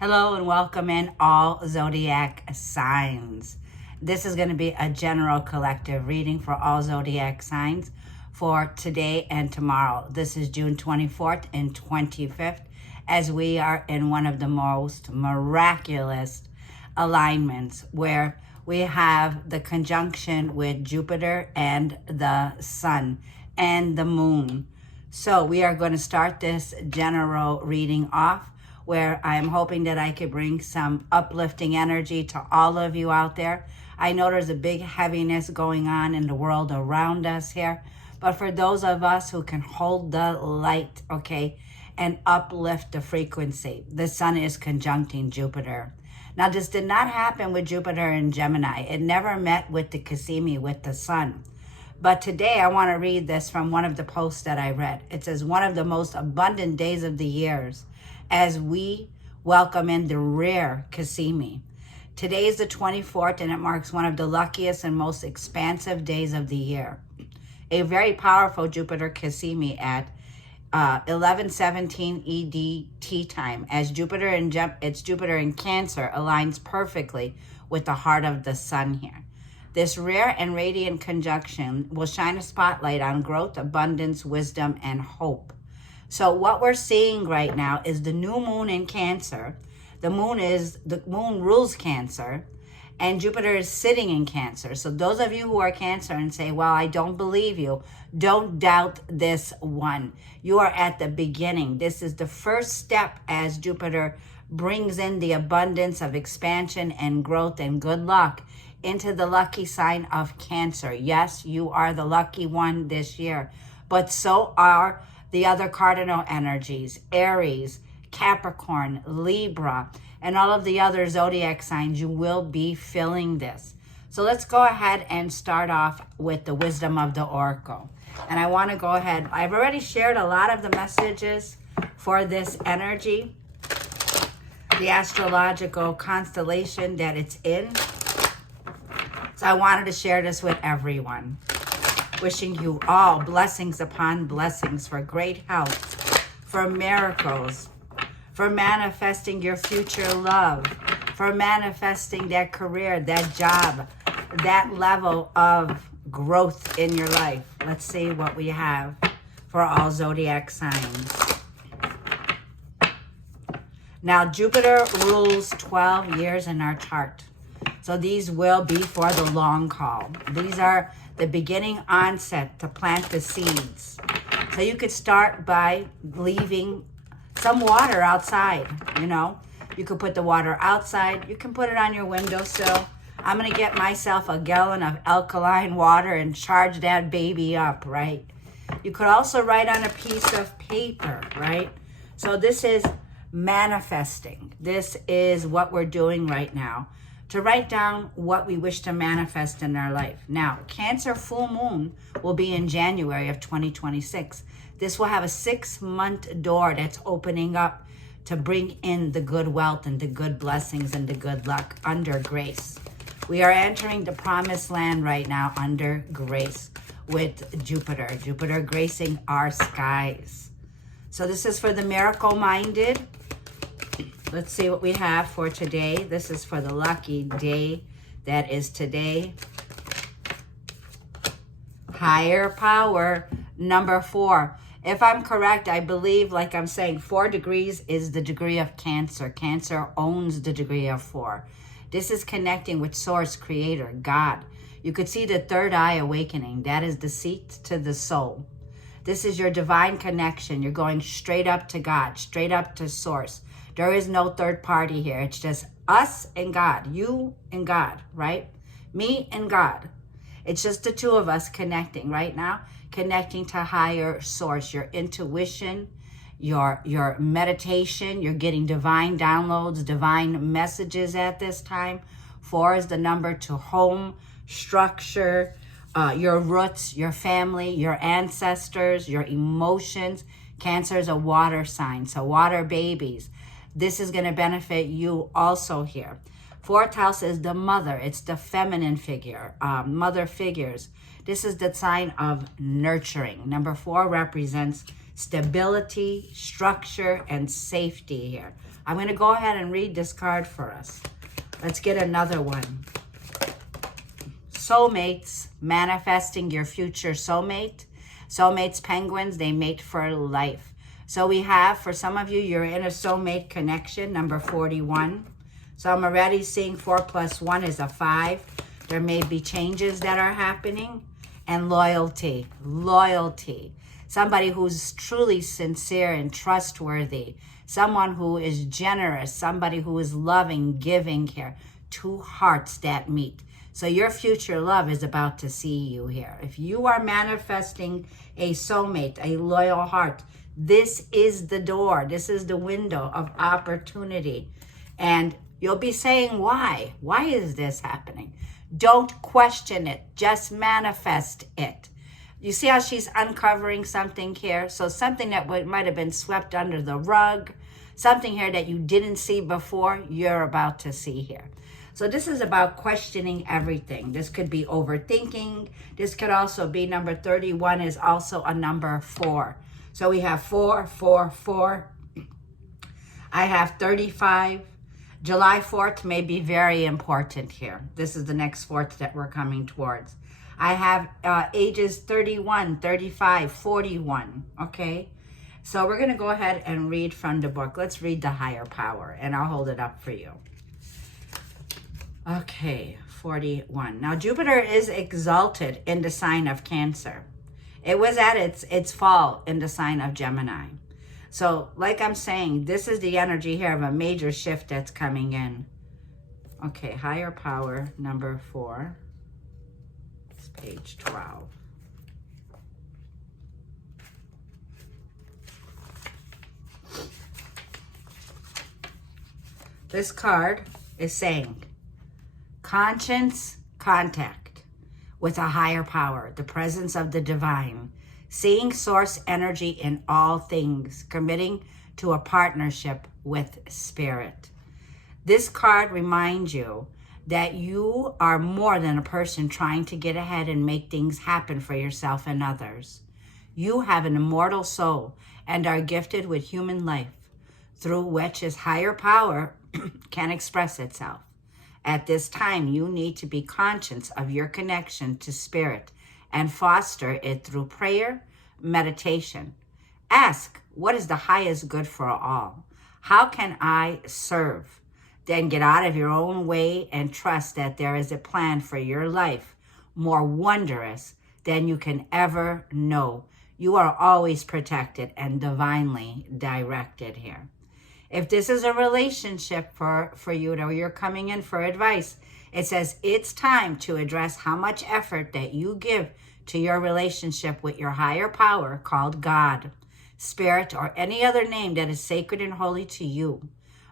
Hello and welcome in all Zodiac signs. This is going to be a general collective reading for all Zodiac signs for today and tomorrow. This is June 24th and 25th as we are in one of the most miraculous alignments where we have the conjunction with Jupiter and the Sun and the Moon. So we are going to start this general reading off where I'm hoping that I could bring some uplifting energy to all of you out there. I know there's a big heaviness going on in the world around us here, but for those of us who can hold the light, okay, and uplift the frequency, the Sun is conjuncting Jupiter. Now, this did not happen with Jupiter and Gemini. It never met with the Cassimi, with the Sun. But today I want to read this from one of the posts that I read. It says, one of the most abundant days of the years as we welcome in the rare Cassimi. Today is the 24th and it marks one of the luckiest and most expansive days of the year. A very powerful Jupiter Cassimi at 11:17 EDT time, as Jupiter in Jupiter in Cancer aligns perfectly with the heart of the Sun here. This rare and radiant conjunction will shine a spotlight on growth, abundance, wisdom, and hope. So what we're seeing right now is the new moon in Cancer. The moon rules Cancer, and Jupiter is sitting in Cancer. So those of you who are Cancer and say, well, I don't believe you, don't doubt this one. You are at the beginning. This is the first step as Jupiter brings in the abundance of expansion and growth and good luck into the lucky sign of Cancer. Yes, you are the lucky one this year, but so are the other cardinal energies, Aries, Capricorn, Libra, and all of the other zodiac signs. You will be feeling this. So let's go ahead and start off with the wisdom of the Oracle. And I want to go ahead. I've already shared a lot of the messages for this energy, the astrological constellation that it's in. So I wanted to share this with everyone. Wishing you all blessings upon blessings for great health, for miracles, for manifesting your future love, for manifesting that career, that job, that level of growth in your life. Let's see what we have for all zodiac signs. Now, Jupiter rules 12 years in our chart. So these will be for the long haul. These are the beginning onset to plant the seeds. So you could start by leaving some water outside, you know. You could put the water outside. You can put it on your windowsill. I'm going to get myself a gallon of alkaline water and charge that baby up, right? You could also write on a piece of paper, right? So this is manifesting. This is what we're doing right now, to write down what we wish to manifest in our life. Now, Cancer full moon will be in January of 2026. This will have a 6-month door that's opening up to bring in the good wealth and the good blessings and the good luck under grace. We are entering the promised land right now under grace with Jupiter. Jupiter gracing our skies. So this is for the miracle-minded. Let's see what we have for today. This is for the lucky day that is today. Higher power, number 4. If I'm correct, I believe, like I'm saying, 4 degrees is the degree of Cancer. Cancer owns the degree of 4. This is connecting with Source, Creator, God. You could see the third eye awakening. That is the seat to the soul. This is your divine connection. You're going straight up to God, straight up to Source. There is no third party here. It's just us and God, you and God, right? Me and God. It's just the two of us connecting right now, connecting to higher source, your intuition, your meditation. You're getting divine downloads, divine messages at this time. 4 is the number to home, structure, your roots, your family, your ancestors, your emotions. Cancer is a water sign, so water babies. This is going to benefit you also here. 4th house is the mother. It's the feminine figure, mother figures. This is the sign of nurturing. Number 4 represents stability, structure, and safety here. I'm going to go ahead and read this card for us. Let's get another one. Soulmates, manifesting your future soulmate. Soulmates, penguins, they mate for life. So we have, for some of you, you're in a soulmate connection, number 41. So I'm already seeing 4 plus 1 is a 5. There may be changes that are happening. And loyalty, loyalty. Somebody who's truly sincere and trustworthy. Someone who is generous. Somebody who is loving, giving here. 2 hearts that meet. So your future love is about to see you here. If you are manifesting a soulmate, a loyal heart, this is the door. This is the window of opportunity. And you'll be saying, why? Why is this happening? Don't question it. Just manifest it. You see how she's uncovering something here? So something that might have been swept under the rug, something here that you didn't see before, you're about to see here. So this is about questioning everything. This could be overthinking. This could also be number 31 is also a number 4. So we have 4, 4, 4. I have 35. July 4th may be very important here. This is the next 4th that we're coming towards. I have ages 31, 35, 41, okay? So we're going to go ahead and read from the book. Let's read the higher power, and I'll hold it up for you. Okay, 41. Now, Jupiter is exalted in the sign of Cancer. It was at its fall in the sign of Gemini. So, like I'm saying, this is the energy here of a major shift that's coming in. Okay, higher power, number 4. It's page 12. This card is saying, conscience contact with a higher power, the presence of the divine, seeing source energy in all things, committing to a partnership with spirit. This card reminds you that you are more than a person trying to get ahead and make things happen for yourself and others. You have an immortal soul and are gifted with human life, through which his higher power can express itself. At this time, you need to be conscious of your connection to spirit and foster it through prayer, meditation. Ask, what is the highest good for all? How can I serve? Then get out of your own way and trust that there is a plan for your life more wondrous than you can ever know. You are always protected and divinely directed here. If this is a relationship for you, or you're coming in for advice, it says it's time to address how much effort that you give to your relationship with your higher power called God, Spirit, or any other name that is sacred and holy to you.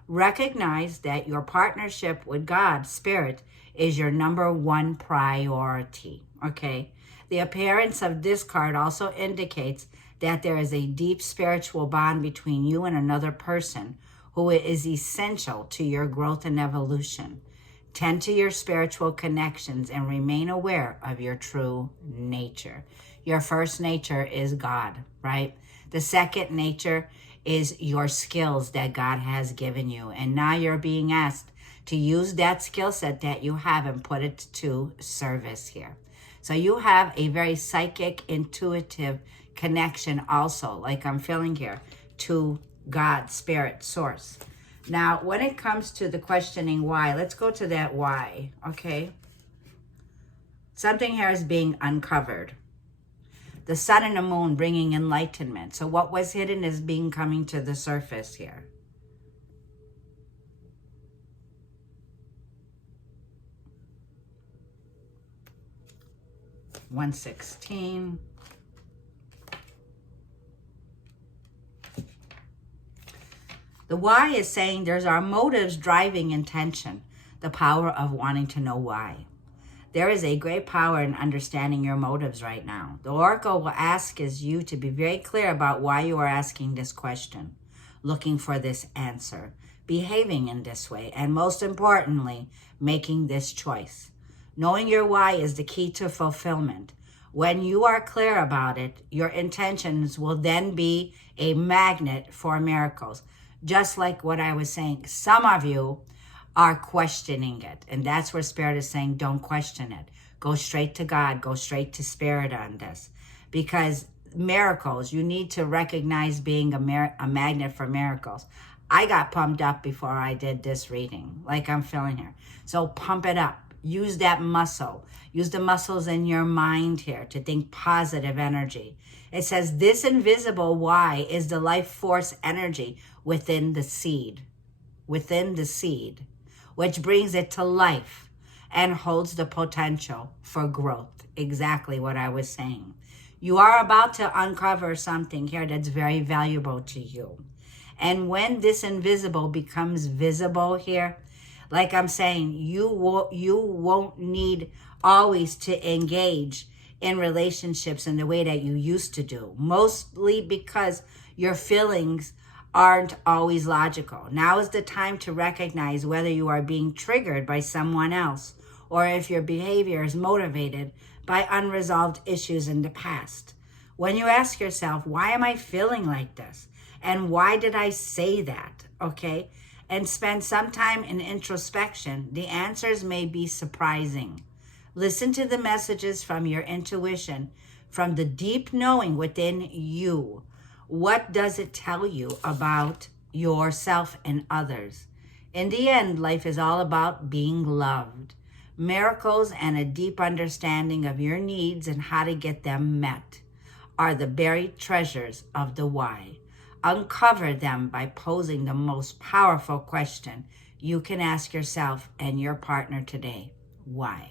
Recognize that your partnership with God, Spirit, is your number 1 priority, okay? The appearance of this card also indicates that there is a deep spiritual bond between you and another person who is essential to your growth and evolution. Tend to your spiritual connections and remain aware of your true nature. Your first nature is God, right? The second nature is your skills that God has given you. And now you're being asked to use that skill set that you have and put it to service here. So you have a very psychic, intuitive connection also, like I'm feeling here, to God, Spirit, Source. Now, when it comes to the questioning why, let's go to that why, okay? Something here is being uncovered. The sun and the moon bringing enlightenment. So what was hidden is coming to the surface here. $116. The why is saying there's our motives driving intention, the power of wanting to know why. There is a great power in understanding your motives right now. The Oracle will ask you to be very clear about why you are asking this question, looking for this answer, behaving in this way, and most importantly, making this choice. Knowing your why is the key to fulfillment. When you are clear about it, your intentions will then be a magnet for miracles. Just like what I was saying, some of you are questioning it. And that's where Spirit is saying, don't question it. Go straight to God. Go straight to Spirit on this. Because miracles, you need to recognize being a magnet for miracles. I got pumped up before I did this reading, like I'm feeling here. So pump it up. Use that muscle. Use the muscles in your mind here to think positive energy. It says this invisible Y is the life force energy within the seed. Within the seed, which brings it to life and holds the potential for growth. Exactly what I was saying. You are about to uncover something here that's very valuable to you. And when this invisible becomes visible here, like I'm saying, you won't need always to engage in relationships in the way that you used to do. Mostly because your feelings aren't always logical. Now is the time to recognize whether you are being triggered by someone else or if your behavior is motivated by unresolved issues in the past. When you ask yourself, why am I feeling like this? And why did I say that? Okay? And spend some time in introspection, the answers may be surprising. Listen to the messages from your intuition, from the deep knowing within you. What does it tell you about yourself and others? In the end, life is all about being loved. Miracles and a deep understanding of your needs and how to get them met are the buried treasures of the why. Uncover them by posing the most powerful question you can ask yourself and your partner today. Why?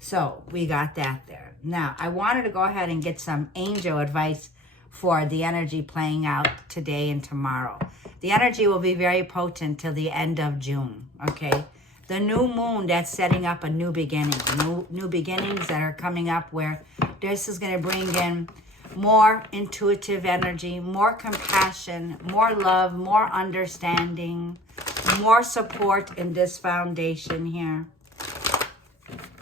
So we got that there. Now, I wanted to go ahead and get some angel advice for the energy playing out today and tomorrow. The energy will be very potent till the end of June, okay? The new moon that's setting up a new beginning, new beginnings that are coming up where this is going to bring in more intuitive energy, more compassion, more love, more understanding, more support in this foundation here.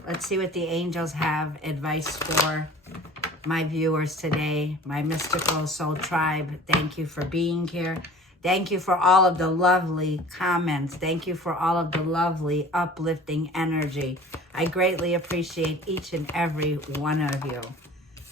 Let's see what the angels have advice for my viewers today, my mystical soul tribe. Thank you for being here. Thank you for all of the lovely comments. Thank you for all of the lovely uplifting energy. I greatly appreciate each and every one of you.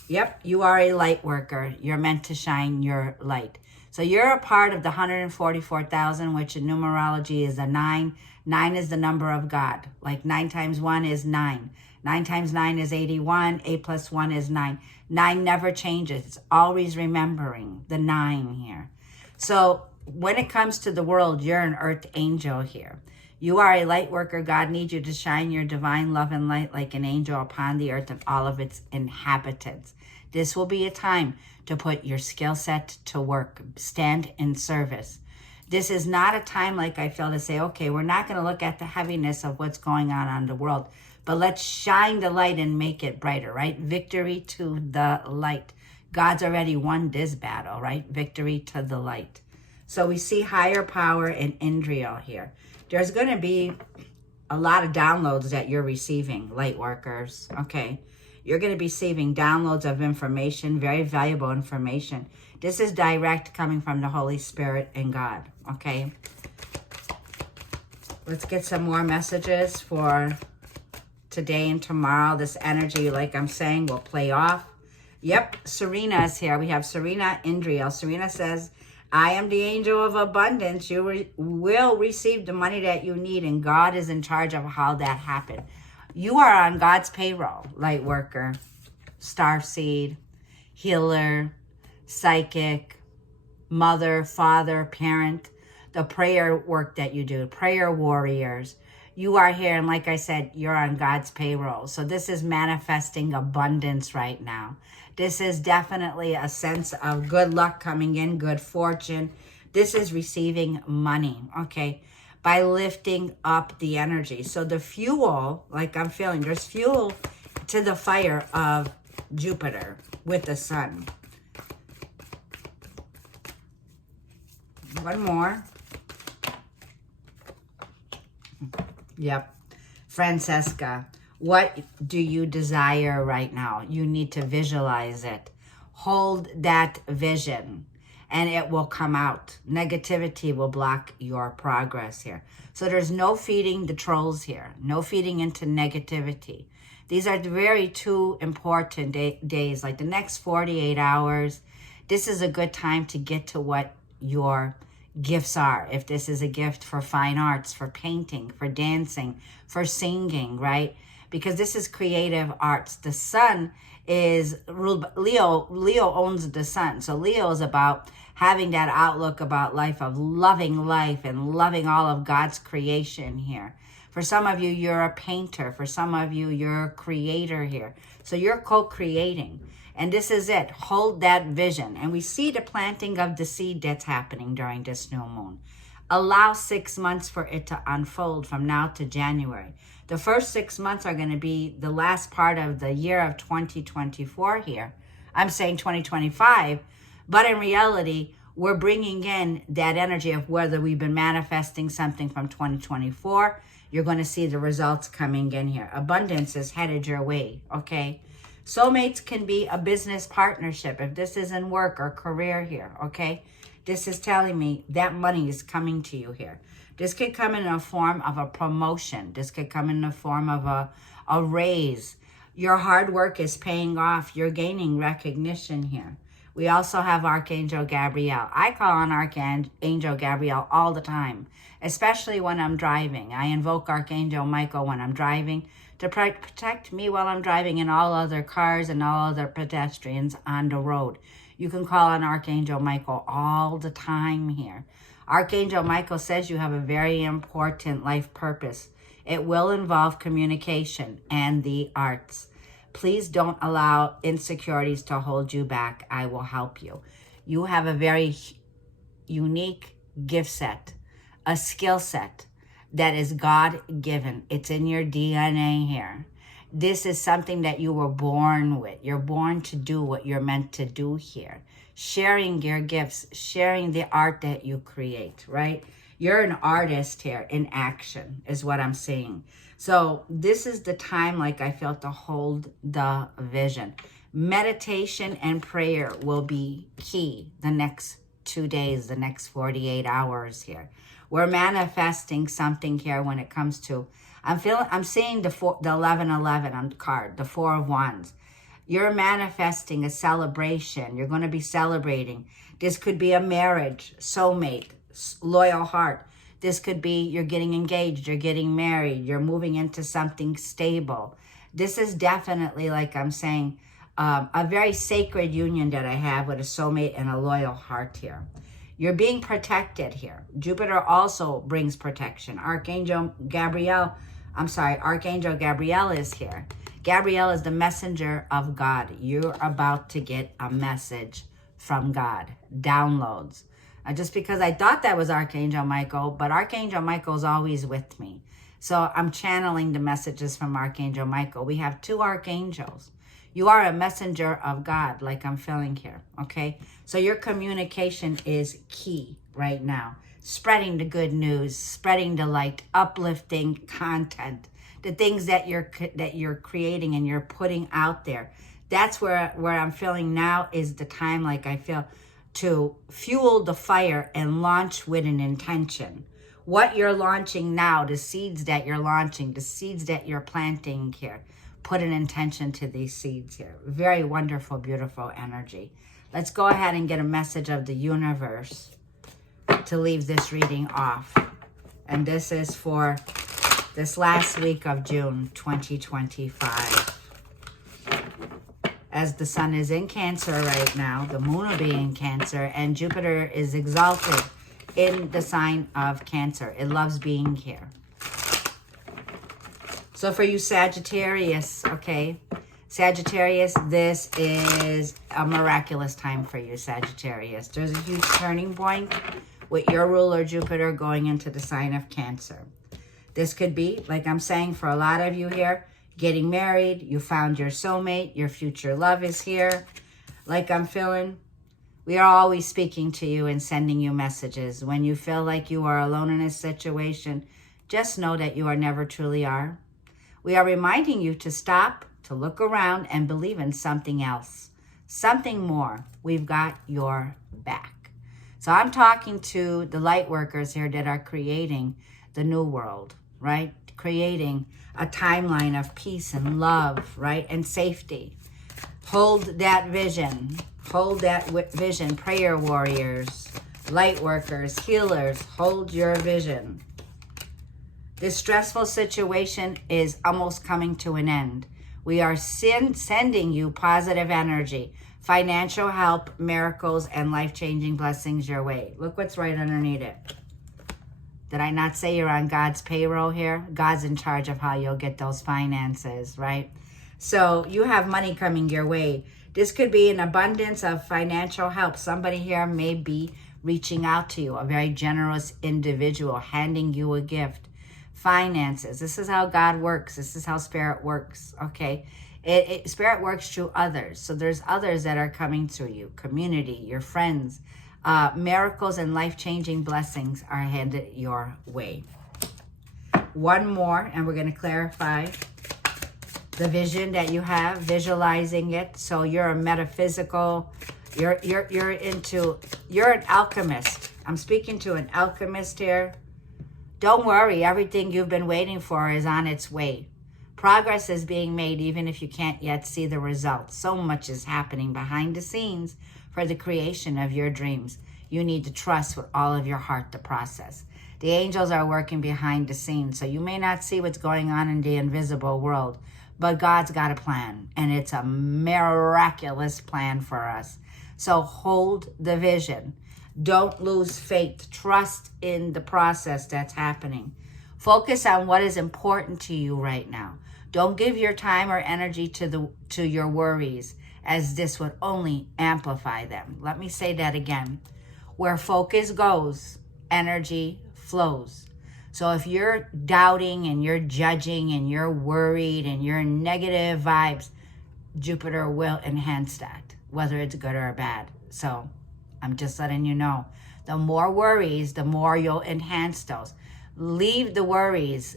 Yep, you are a light worker. You're meant to shine your light. So you're a part of the 144,000, which in numerology is a 9. 9 is the number of God. Like 9 times 1 is 9. 9 times 9 is 81. 8 plus 1 is 9. 9 never changes. It's always remembering the 9 here. So when it comes to the world, you're an earth angel here. You are a light worker. God needs you to shine your divine love and light like an angel upon the earth and all of its inhabitants. This will be a time to put your skill set to work. Stand in service. This is not a time, like I feel, to say, okay, we're not going to look at the heaviness of what's going on in the world, but let's shine the light and make it brighter, right? Victory to the light. God's already won this battle, right? Victory to the light. So we see higher power and Indriel here. There's going to be a lot of downloads that you're receiving, light workers, okay? You're going to be receiving downloads of information, very valuable information. This is direct coming from the Holy Spirit and God, okay? Let's get some more messages for today and tomorrow. This energy, like I'm saying, will play off. Yep, Serena is here. We have Serena Indriel. Serena says, I am the angel of abundance. You will receive the money that you need, and God is in charge of how that happened. You are on God's payroll, light worker, starseed, healer, psychic, mother, father, parent, the prayer work that you do, prayer warriors. You are here, and like I said, you're on God's payroll. So this is manifesting abundance right now. This is definitely a sense of good luck coming in, good fortune. This is receiving money, okay, by lifting up the energy. So the fuel, like I'm feeling, there's fuel to the fire of Jupiter with the sun. One more. Yep. Francesca, what do you desire right now? You need to visualize it. Hold that vision and it will come out. Negativity will block your progress here. So there's no feeding the trolls here. No feeding into negativity. These are very two important days, like the next 48 hours. This is a good time to get to what your gifts are. If this is a gift for fine arts, for painting, for dancing, for singing, right? Because this is creative arts. The sun is Leo. Leo owns the sun. So Leo is about having that outlook about life, of loving life and loving all of God's creation here. For some of you, you're a painter. For some of you, you're a creator here. So you're co-creating. And this is it. Hold that vision. And we see the planting of the seed that's happening during this new moon. Allow 6 months for it to unfold from now to January. The first 6 months are going to be the last part of the year of 2024 here. I'm saying 2025, but in reality, we're bringing in that energy of whether we've been manifesting something from 2024. You're going to see the results coming in here. Abundance is headed your way, okay? Soulmates can be a business partnership if this is in work or career here, okay? This is telling me that money is coming to you here. This could come in a form of a promotion. This could come in the form of a raise. Your hard work is paying off. You're gaining recognition here. We also have Archangel Gabriel. I call on Archangel Gabriel all the time, especially when I'm driving. I invoke Archangel Michael when I'm driving to protect me while I'm driving and all other cars and all other pedestrians on the road. You can call on Archangel Michael all the time here. Archangel Michael says you have a very important life purpose. It will involve communication and the arts. Please don't allow insecurities to hold you back. I will help you. You have a very unique gift set, a skill set that is God-given. It's in your DNA here. This is something that you were born with. You're born to do what you're meant to do here. Sharing your gifts, sharing the art that you create, right? You're an artist here in action is what I'm saying. So this is the time, like I felt, to hold the vision. Meditation and prayer will be key the next 2 days, the next 48 hours here. We're manifesting something here when it comes to, I'm seeing the 1111 on the card, the 4 of Wands. You're manifesting a celebration. You're going to be celebrating. This could be a marriage, soulmate, loyal heart. This could be you're getting engaged, you're getting married, you're moving into something stable. This is definitely, like I'm saying, a very sacred union that I have with a soulmate and a loyal heart here. You're being protected here. Jupiter also brings protection. Archangel Gabriel is here. Gabriel is the messenger of God. You're about to get a message from God. Downloads. Just because I thought that was Archangel Michael, but Archangel Michael is always with me. So I'm channeling the messages from Archangel Michael. We have 2 archangels. You are a messenger of God, like I'm feeling here, okay? So your communication is key right now. Spreading the good news, spreading the light, uplifting content, the things that you're creating and you're putting out there. That's where I'm feeling now is the time, like I feel, to fuel the fire and launch with an intention. What you're launching now, the seeds that you're launching, the seeds that you're planting here, put an intention to these seeds here. Very wonderful, beautiful energy. Let's go ahead and get a message of the universe to leave this reading off. And this is for this last week of June 2025. As the sun is in Cancer right now, the moon will be in Cancer, and Jupiter is exalted in the sign of Cancer. It loves being here. So for you Sagittarius, okay, Sagittarius, this is a miraculous time for you, Sagittarius. There's a huge turning point with your ruler Jupiter going into the sign of Cancer. This could be, like I'm saying, for a lot of you here, getting married, you found your soulmate, your future love is here. Like I'm feeling, we are always speaking to you and sending you messages. When you feel like you are alone in a situation, just know that you are never truly are. We are reminding you to stop, to look around and believe in something else, something more. We've got your back. So I'm talking to the light workers here that are creating the new world, right? Creating a timeline of peace and love, right? And safety. Hold that vision. Hold that vision. Prayer warriors, light workers, healers, hold your vision. This stressful situation is almost coming to an end. We are sending you positive energy, financial help, miracles, and life-changing blessings your way. Look what's right underneath it. Did I not say you're on God's payroll here? God's in charge of how you'll get those finances, right? So you have money coming your way. This could be an abundance of financial help. Somebody here may be reaching out to you, a very generous individual, handing you a gift. Finances. This is how God works. This is how Spirit works, okay? Spirit works through others. So there's others that are coming to you, community, your friends. Miracles and life-changing blessings are handed your way. One more, and we're going to clarify the vision that you have, visualizing it. So you're a metaphysical, you're an alchemist. I'm speaking to an alchemist here. Don't worry, everything you've been waiting for is on its way. Progress is being made even if you can't yet see the results. So much is happening behind the scenes for the creation of your dreams. You need to trust with all of your heart the process. The angels are working behind the scenes, so you may not see what's going on in the invisible world, but God's got a plan, and it's a miraculous plan for us. So hold the vision. Don't lose faith. Trust in the process that's happening. Focus on what is important to you right now. Don't give your time or energy to your worries, as this would only amplify them. Let me say that again. Where focus goes, energy flows. So if you're doubting and you're judging and you're worried and you're negative vibes, Jupiter will enhance that, whether it's good or bad. So I'm just letting you know. The more worries, the more you'll enhance those. Leave the worries.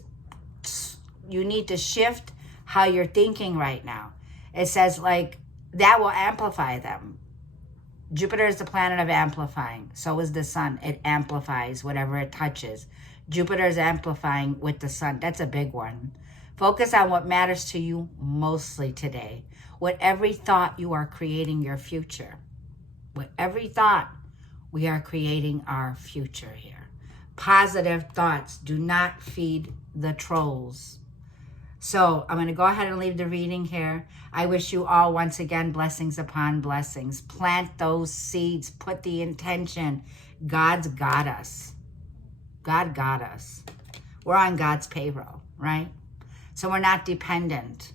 You need to shift how you're thinking right now. It says like that will amplify them. Jupiter is the planet of amplifying. So is the sun. It amplifies whatever it touches. Jupiter is amplifying with the sun. That's a big one. Focus on what matters to you mostly today. With every thought, you are creating your future. With every thought, we are creating our future here. Positive thoughts. Do not feed the trolls. So I'm going to go ahead and leave the reading here. I wish you all, once again, blessings upon blessings. Plant those seeds. Put the intention. God's got us. God got us. We're on God's payroll, right? So we're not dependent.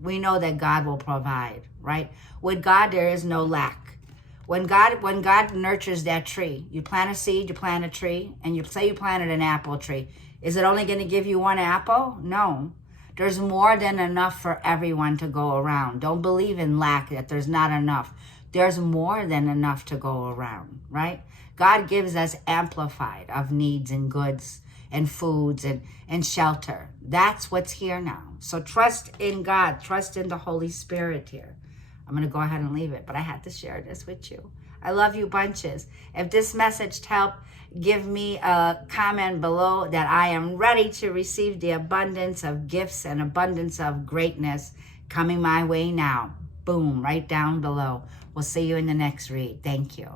We know that God will provide, right? With God, there is no lack. When God nurtures that tree, you plant a seed, you plant a tree, and you say you planted an apple tree. Is it only going to give you one apple? No. There's more than enough for everyone to go around. Don't believe in lack, that there's not enough. There's more than enough to go around, right? God gives us amplified of needs and goods and foods and shelter. That's what's here now. So trust in God. Trust in the Holy Spirit here. I'm going to go ahead and leave it, but I had to share this with you. I love you bunches. If this message helped, give me a comment below that I am ready to receive the abundance of gifts and abundance of greatness coming my way now. Boom, right down below. We'll see you in the next read. Thank you.